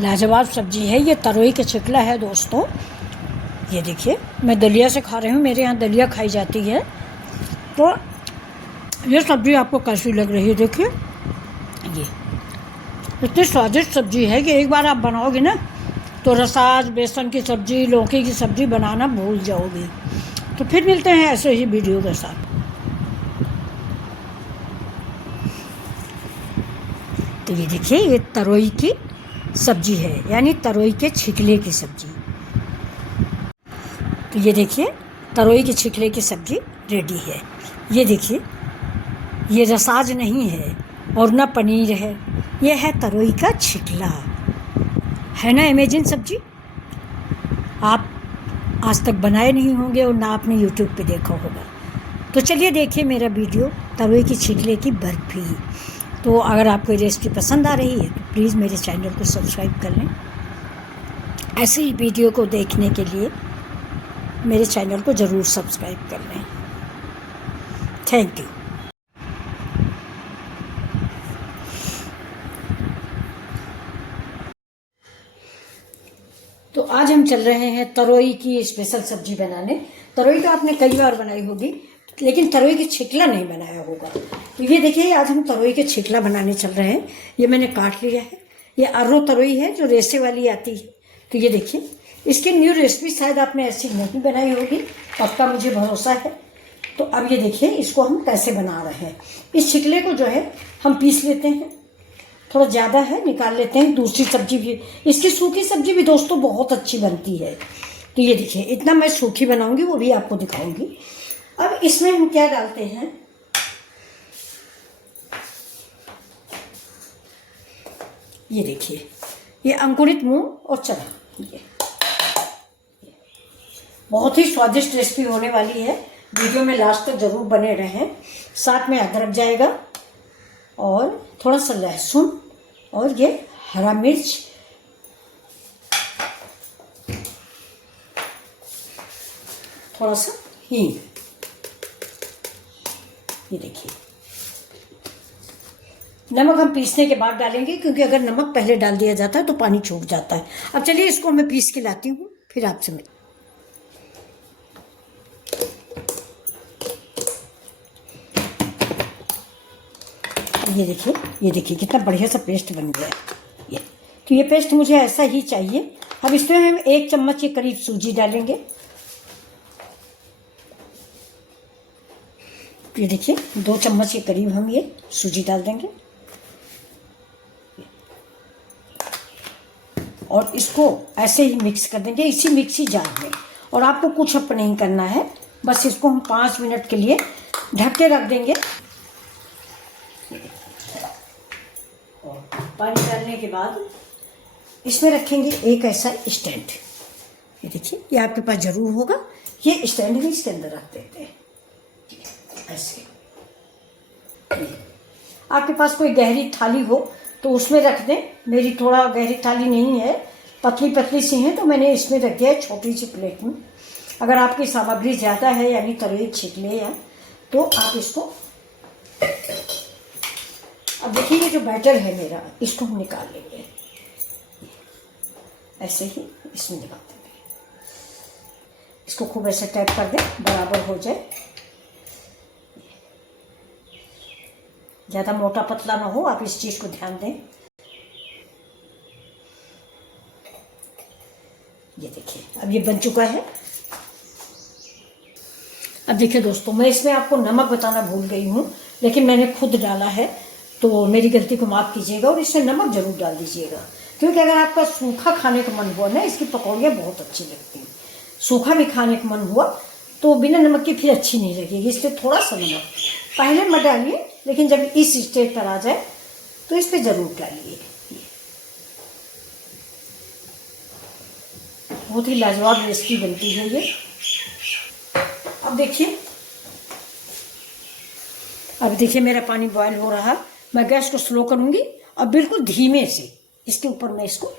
लाजवाब सब्जी है। ये तरोई का छिकला है दोस्तों। ये देखिए, मैं दलिया से खा रही हूँ, मेरे यहाँ दलिया खाई जाती है। तो ये सब्जी आपको कैसी लग रही है? देखिए, ये इतनी स्वादिष्ट सब्जी है कि एक बार आप बनाओगे ना तो रसाज, बेसन की सब्जी, लौकी की सब्जी बनाना भूल जाओगे। तो फिर मिलते हैं ऐसे ही वीडियो के साथ। तो ये देखिए, ये तरोई की सब्जी है, यानी तरोई के छिकले की सब्जी। तो ये देखिए, तरोई के छिकले की सब्जी रेडी है। ये देखिए, ये रसाज नहीं है और ना पनीर है, ये है तरोई का छिकला। है ना अमेजिंग सब्जी? आप आज तक बनाए नहीं होंगे और ना आपने यूट्यूब पे देखा होगा। तो चलिए देखिए मेरा वीडियो तरोई की छिकले की बर्फ़ी। तो अगर आपको रेसिपी पसंद आ रही है तो प्लीज़ मेरे चैनल को सब्सक्राइब कर लें। ऐसे ही वीडियो को देखने के लिए मेरे चैनल को ज़रूर सब्सक्राइब कर लें। Thank you. तो आज हम चल रहे हैं तरोई की स्पेशल सब्जी बनाने। तरोई तो आपने कई बार बनाई होगी, लेकिन तरोई की छिकला नहीं बनाया होगा। तो ये देखिए, आज हम तरोई के छिकला बनाने चल रहे हैं। ये मैंने काट लिया है। ये अर्रो तरोई है जो रेसे वाली आती है। तो ये देखिए, इसकी न्यू रेसिपी शायद आपने ऐसी नहीं बनाई होगी, पक्का मुझे भरोसा है। तो अब ये देखिए, इसको हम कैसे बना रहे हैं। इस छिकले को जो है हम पीस लेते हैं, थोड़ा ज़्यादा है निकाल लेते हैं। दूसरी सब्जी भी, इसकी सूखी सब्जी भी दोस्तों बहुत अच्छी बनती है। तो ये देखिए, इतना मैं सूखी बनाऊंगी, वो भी आपको दिखाऊंगी। अब इसमें हम क्या डालते हैं, ये देखिए, ये अंकुरित मूंग और चना। ये बहुत ही स्वादिष्ट रेसिपी होने वाली है। वीडियो में लास्ट तक जरूर बने रहें। साथ में अदरक जाएगा और थोड़ा सा लहसुन और ये हरा मिर्च, थोड़ा सा हींग। ये देखिए, नमक हम पीसने के बाद डालेंगे, क्योंकि अगर नमक पहले डाल दिया जाता है तो पानी छूट जाता है। अब चलिए इसको मैं पीस के लाती हूँ, फिर आपसे मिलती हूँ। ये देखिए कितना बढ़िया सा पेस्ट बन गया है ये। तो ये पेस्ट मुझे ऐसा ही चाहिए। अब इसमें हम 1 चम्मच के करीब सूजी डालेंगे। ये देखिए, 2 चम्मच के करीब हम ये सूजी डाल देंगे और इसको ऐसे ही मिक्स कर देंगे इसी मिक्सी जार में। और आपको कुछ अब नहीं करना है, बस इसको हम 5 मिनट के लिए ढक के रख देंगे। और पानी डालने के बाद इसमें रखेंगे एक ऐसा स्टैंड। ये देखिए, ये आपके पास ज़रूर होगा। ये स्टैंड भी इसके अंदर रख देते हैं ऐसे। आपके पास कोई गहरी थाली हो तो उसमें रख दें। मेरी थोड़ा गहरी थाली नहीं है, पतली पतली सी है, तो मैंने इसमें रख दिया है छोटी सी प्लेट में। अगर आपकी सामग्री ज़्यादा है, यानी तरोई छिकले या, तो आप इसको, अब देखिए ये जो बैटर है मेरा, इसको हम निकाल लेंगे ऐसे ही। इसमें निकाल देंगे, इसको खूब ऐसे टैप कर दें, बराबर हो जाए। ज़्यादा मोटा पतला ना हो, आप इस चीज़ को ध्यान दें। ये देखिए, अब ये बन चुका है। अब देखिए दोस्तों, मैं इसमें आपको नमक बताना भूल गई हूँ, लेकिन मैंने खुद डाला है, तो मेरी गलती को माफ़ कीजिएगा। और इसमें नमक ज़रूर डाल दीजिएगा, क्योंकि अगर आपका सूखा खाने का मन हुआ ना, इसकी पकौड़ियाँ बहुत अच्छी लगती हैं। सूखा भी खाने का मन हुआ तो बिना नमक की फिर अच्छी नहीं लगेगी। इसलिए थोड़ा सा नमक पहले मत डालिए, लेकिन जब इस स्टेज पर आ जाए तो इस पर ज़रूर डालिए। बहुत ही लाजवाब रेसिपी बनती है ये। अब देखिए मेरा पानी बॉयल हो रहा। मैं गैस को स्लो करूँगी और बिल्कुल धीमे से इसके ऊपर मैं इसको,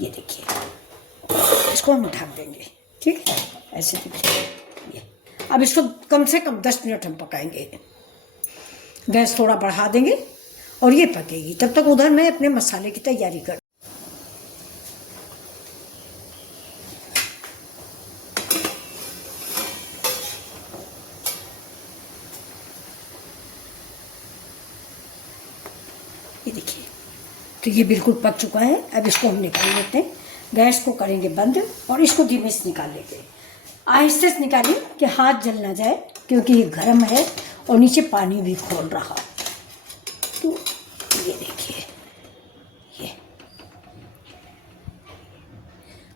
ये देखिए, इसको हम ढक देंगे। ठीक है, ऐसे देखिए ये। अब इसको कम से कम 10 मिनट हम पकाएंगे। गैस थोड़ा बढ़ा देंगे और ये पकेगी। तब तक उधर मैं अपने मसाले की तैयारी कर ये देखिए, तो ये बिल्कुल पक चुका है। अब इसको हम निकाल लेते हैं। गैस को करेंगे बंद और इसको धीमे से निकाल लेंगे। आहिस्ते से निकालिए कि हाथ जल ना जाए, क्योंकि ये गर्म है और नीचे पानी भी खोल रहा। तो ये देखिए, ये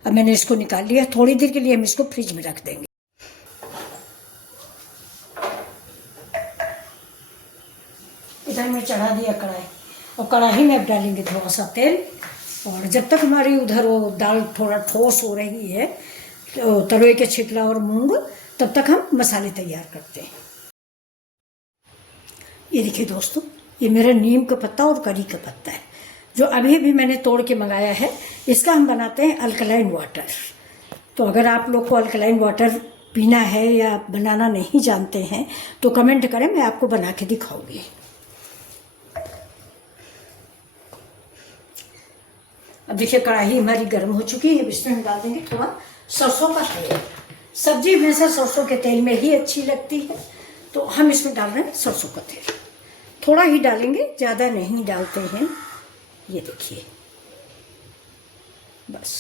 अब मैंने इसको निकाल लिया। थोड़ी देर के लिए हम इसको फ्रिज में रख देंगे। इधर मैं चढ़ा दिया कढ़ाई, और कढ़ाई में अब डालेंगे थोड़ा सा तेल। और जब तक हमारी उधर वो दाल थोड़ा ठोस हो रही है, तो तरोई के छिकला और मूंग, तब तक हम मसाले तैयार करते हैं। ये देखिए दोस्तों, ये मेरा नीम का पत्ता और करी का पत्ता है, जो अभी भी मैंने तोड़ के मंगाया है। इसका हम बनाते हैं अल्कलाइन वाटर। तो अगर आप लोग को अल्कलाइन वाटर पीना है या बनाना नहीं जानते हैं तो कमेंट करें, मैं आपको बना के दिखाऊंगी। अब देखिए कढ़ाई हमारी गर्म हो चुकी है। इसमें हम डाल देंगे थोड़ा सरसों का तेल। सब्जी हमेशा सरसों के तेल में ही अच्छी लगती है, तो हम इसमें डाल रहे हैं सरसों का तेल। थोड़ा ही डालेंगे, ज़्यादा नहीं डालते हैं। ये देखिए, बस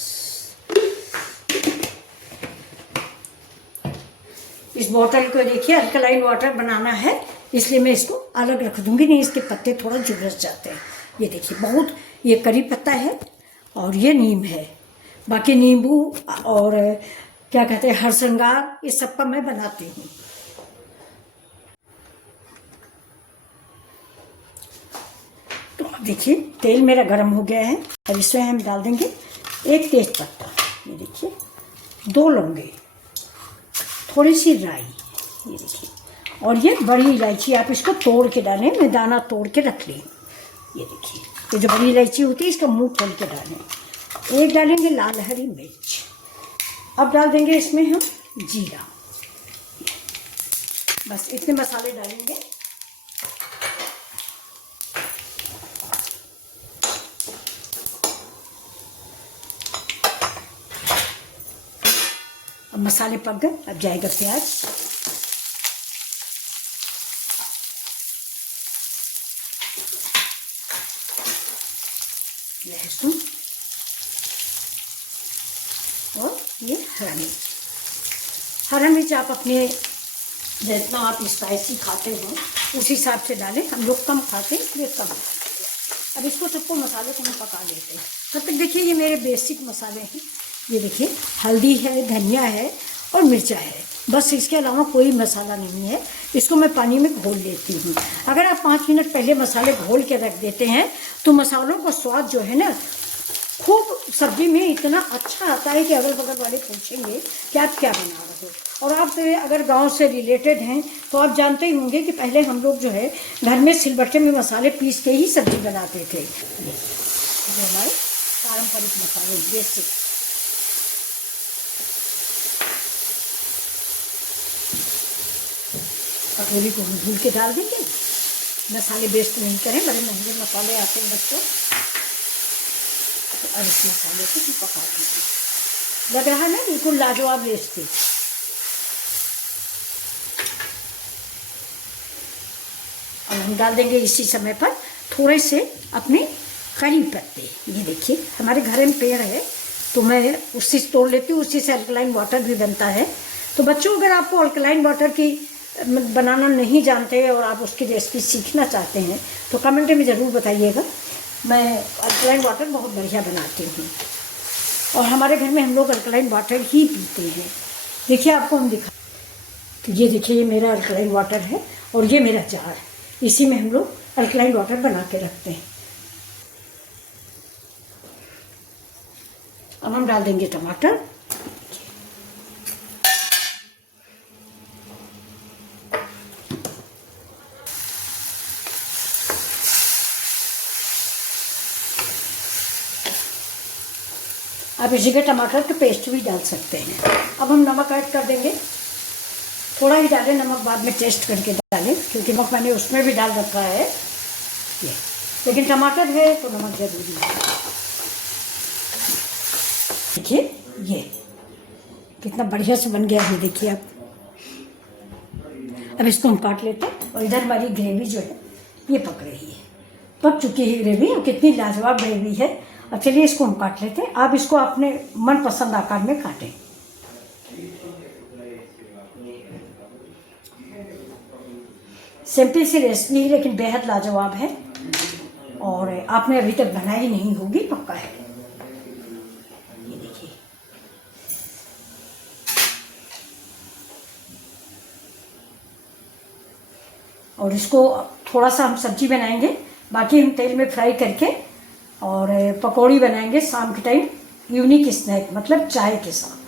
इस बोतल को देखिए, अल्कलाइन वाटर बनाना है, इसलिए मैं इसको अलग रख दूंगी, नहीं इसके पत्ते थोड़ा झुलस जाते हैं। ये देखिए, बहुत ये करी पत्ता है और ये नीम है। बाकी नींबू और क्या कहते हैं हरसिंगार, इस सब का मैं बनाती हूँ। तो अब देखिए तेल मेरा गर्म हो गया है। अब इसमें हम डाल देंगे एक तेज पत्ता, ये देखिए, 2 लौंगे, थोड़ी सी राई, ये देखिए, और ये बड़ी इलायची। आप इसको तोड़ के डालें, मैं दाना तोड़ के रख ली। ये देखिए, ये जो बड़ी इलायची होती है इसका मुंह खोल के डालें। एक डालेंगे लाल हरी मिर्च। अब डाल देंगे इसमें हम जीरा। बस इतने मसाले डालेंगे। अब मसाले पक गए, अब जाएगा प्याज। लहसुन और ये हरा मिर्च। हरा मिर्च आप अपने जितना आप स्पाइसी खाते हो उस हिसाब से डालें। हम लोग कम खाते हैं इसलिए कम। अब इसको सबको मसाले को हम पका लेते हैं। तब तक देखिए, ये मेरे बेसिक मसाले हैं। ये देखिए, हल्दी है, धनिया है और मिर्चा है, बस इसके अलावा कोई मसाला नहीं है। इसको मैं पानी में घोल लेती हूँ। अगर आप 5 मिनट पहले मसाले घोल के रख देते हैं तो मसालों का स्वाद जो है ना, खूब सब्जी में इतना अच्छा आता है कि अगल बगल वाले पूछेंगे कि आप क्या बना रहे हो। और आप अगर गांव से रिलेटेड हैं तो आप जानते ही होंगे कि पहले हम लोग जो है घर में सिलबट्टे में मसाले पीस के ही सब्जी बनाते थे। जो हमारे पारंपरिक मसाले बेसिक। कटोरी को हम धुल के डाल देंगे। मसाले वेस्ट नहीं करें, बड़े महंगे मसाले आते हैं बच्चों। तो अब इस मसाले को भी पका दीजिए। लग रहा है ना बिल्कुल लाजवाब रेसिपी। अब हम डाल देंगे इसी समय पर थोड़े से अपने करी पत्ते। ये देखिए, हमारे घर में पेड़ है तो मैं उससे तोड़ लेती हूँ, उसी से अल्कलाइन वाटर भी बनता है। तो बच्चों, अगर आपको अल्कलाइन वाटर की बनाना नहीं जानते और आप उसकी रेसिपी सीखना चाहते हैं तो कमेंट में ज़रूर बताइएगा। मैं अल्कलाइन वाटर बहुत बढ़िया बनाती हूँ और हमारे घर में हम लोग अल्कलाइन वाटर ही पीते हैं। देखिए, आपको हम दिखा, तो ये देखिए, ये मेरा अल्कलाइन वाटर है और ये मेरा जार है। इसी में हम लोग अल्कलाइन वाटर बना के रखते हैं। अब हम डाल देंगे टमाटर। आप इसी के टमाटर के पेस्ट भी डाल सकते हैं। अब हम नमक ऐड कर देंगे। थोड़ा ही डालें नमक, बाद में टेस्ट करके डालें, क्योंकि नमक मैंने उसमें भी डाल रखा है ये, लेकिन टमाटर है तो नमक जरूरी है। देखिए, ये कितना बढ़िया से बन गया है। देखिए, अब इसको हम काट लेते हैं। और इधर हमारी ग्रेवी जो है ये पक रही है। पक चुकी है ग्रेवी और कितनी लाजवाब ग्रेवी है। अब चलिए इसको हम काट लेते हैं। आप इसको अपने मनपसंद आकार में काटें। सिंपल सी रेसिपी है लेकिन बेहद लाजवाब है और आपने अभी तक बनाई नहीं होगी, पक्का है। ये देखिए, और इसको थोड़ा सा हम सब्जी बनाएंगे, बाकी हम तेल में फ्राई करके और पकौड़ी बनाएंगे शाम के टाइम, यूनिक स्नैक मतलब चाय के साथ।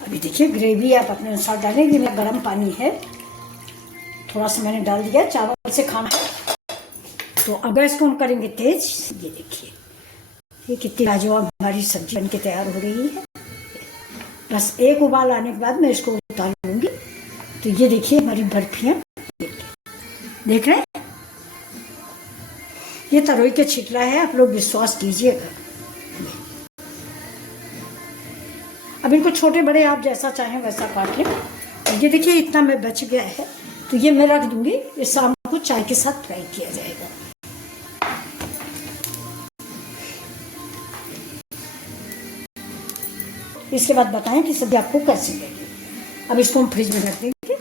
अभी देखिए ग्रेवी आप अपने अनुसार डालेंगे। मेरा गर्म पानी है, थोड़ा सा मैंने डाल दिया, चावल से खाना है। तो अब गैस को हम करेंगे तेज। ये देखिए, ये कितनी लाजवाब हमारी सब्जी बनके तैयार हो रही है। बस एक उबाल आने के बाद मैं इसको उतार लूँगी। तो ये देखिए हमारी बर्फियाँ, देख रहे हैं, ये तरोई का छिकला है, आप लोग विश्वास कीजिएगा। अब इनको छोटे बड़े आप जैसा चाहें वैसा काट लें। ये देखिए इतना में बच गया है, तो ये मैं रख दूंगी, ये शाम को चाय के साथ फ्राई किया जाएगा। इसके बाद बताएं कि सब्जी आपको कैसी लगी। अब इसको हम फ्रिज में रख देंगे।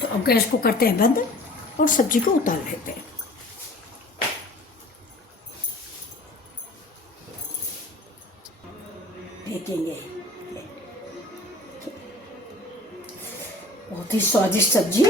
तो अब गैस को करते हैं बंद और सब्जी को उतार लेते हैं। फेंकेंगे। बहुत ही स्वादिष्ट सब्जी